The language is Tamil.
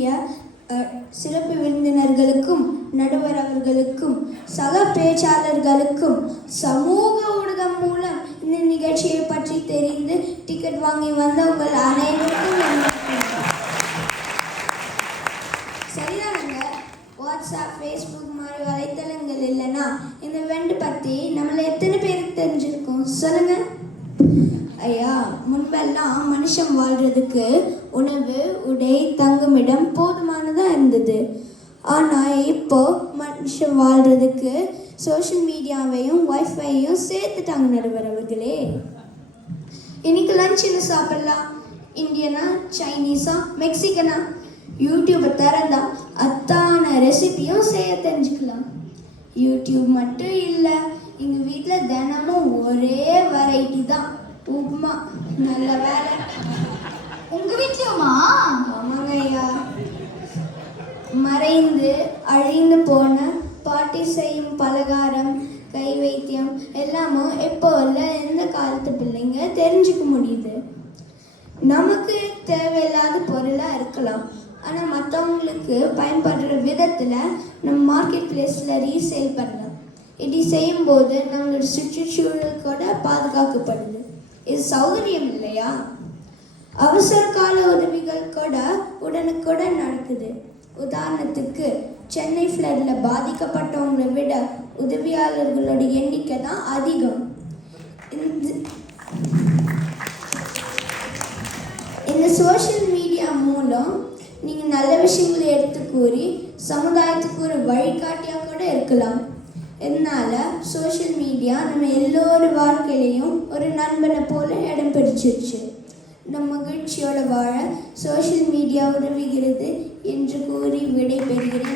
வழங்கிய சிறப்பு விருந்தினர்களுக்கும், நடுவர் அவர்களுக்கும், சக பேச்சாளர்களுக்கும், சமூக ஊடகம் மூலம் இந்த நிகழ்ச்சியை பற்றி தெரிந்து டிக்கெட் வாங்கி வந்த உங்கள் அனைவருக்கும் சரிதானுங்க. வாட்ஸ்அப், ஃபேஸ்புக் மாதிரி வலைத்தளங்கள் இல்லைன்னா இந்த இவெண்ட் பற்றி நம்மளை எத்தனை பேருக்கு தெரிஞ்சிருக்கோம் சொல்லுங்க. ஐயா, முன்பெல்லாம் மனுஷன் வாழ்றதுக்கு உணவு, உடை, தங்குமிடம் போதுமானதாக இருந்தது. ஆனால் இப்போ மனுஷன் வாழ்றதுக்கு சோஷியல் மீடியாவையும் வைஃபையும் சேர்த்துட்டாங்க நடுவர் அவர்களே. இன்னைக்கு லஞ்ச் என்ன சாப்பிடலாம்? இந்தியனா, சைனீஸா, மெக்சிகனா? யூடியூப்பை திறந்தா அத்தான ரெசிபியும் செய்ய தெரிஞ்சுக்கலாம். யூடியூப் மட்டும் இல்லை, எங்கள் வீட்டில் தினமும் ஒரே வெரைட்டி தான், உப்மா. நல்ல வேலை. உங்க வீட்லயுமா? ஆமாங்க ஐயா. மறைந்து அழிந்து போன பாட்டி செய்யும் பலகாரம், கை வைத்தியம் எல்லாமும் இப்போ இல்லை எந்த காலத்து பிள்ளைங்க தெரிஞ்சுக்க முடியுது. நமக்கு தேவையில்லாத பொருளாக இருக்கலாம், ஆனால் மற்றவங்களுக்கு பயன்படுற விதத்தில் நம்ம மார்க்கெட் பிளேஸில் ரீசேல் பண்ணலாம். இப்படி செய்யும்போது நம்மளோட சுற்றுச்சூழல் கூட பாதுகாக்கப்படுது. இது சௌகரியம் இல்லையா? அவசர கால உதவிகள் கூட உடனுக்குடன் நடக்குது. உதாரணத்துக்கு சென்னை ஃப்ளட்டில் பாதிக்கப்பட்டவங்களை விட உதவியாளர்களோட எண்ணிக்கை தான் அதிகம். இந்த சோஷியல் மீடியா மூலம் நீங்கள் நல்ல விஷயங்களை எடுத்து கூறி சமுதாயத்துக்கு ஒரு வழிகாட்டியாக கூட இருக்கலாம். இதனால் சோஷியல் மீடியா நம்ம எல்லோரு வாழ்க்கையிலையும் ஒரு நண்பனை போல இடம் பிடிச்சிருச்சு. நம்ம மகிழ்ச்சியோட வாழ சோஷியல் மீடியா உதவுகிறது என்று கூறி விடைபெறுகிறேன்.